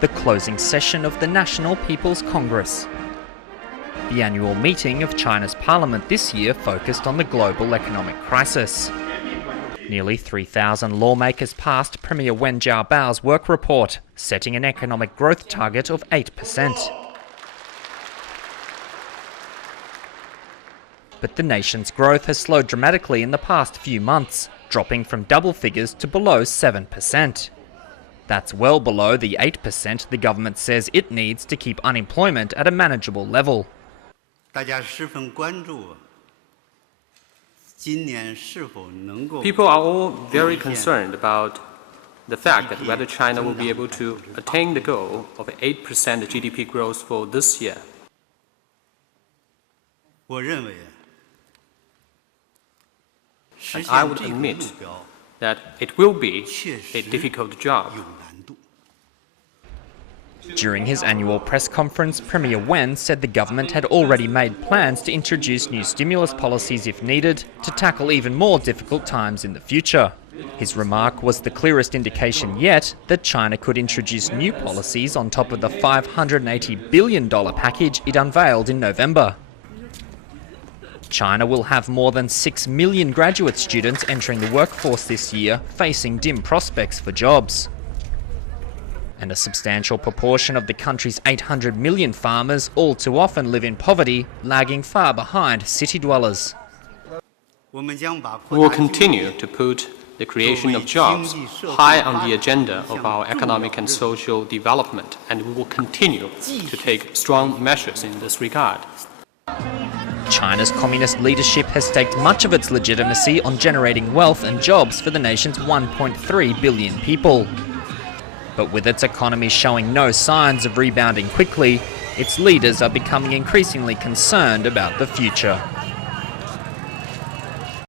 The closing session of the National People's Congress. The annual meeting of China's parliament this year focused on the global economic crisis. Nearly 3,000 lawmakers passed Premier Wen Jiabao's work report, setting an economic growth target of 8%. But the nation's growth has slowed dramatically in the past few months, dropping from double figures to below 7%. That's well below the 8% the government says it needs to keep unemployment at a manageable level. People are all very concerned about the fact that whether China will be able to attain the goal of 8% GDP growth for this year. And I would admit that it will be a difficult job. During his annual press conference, Premier Wen said the government had already made plans to introduce new stimulus policies if needed to tackle even more difficult times in the future. His remark was the clearest indication yet that China could introduce new policies on top of the $580 billion package it unveiled in November. China will have more than 6 million graduate students entering the workforce this year, facing dim prospects for jobs. And a substantial proportion of the country's 800 million farmers all too often live in poverty, lagging far behind city dwellers. We will continue to put the creation of jobs high on the agenda of our economic and social development, and we will continue to take strong measures in this regard. China's communist leadership has staked much of its legitimacy on generating wealth and jobs for the nation's 1.3 billion people. But with its economy showing no signs of rebounding quickly, its leaders are becoming increasingly concerned about the future.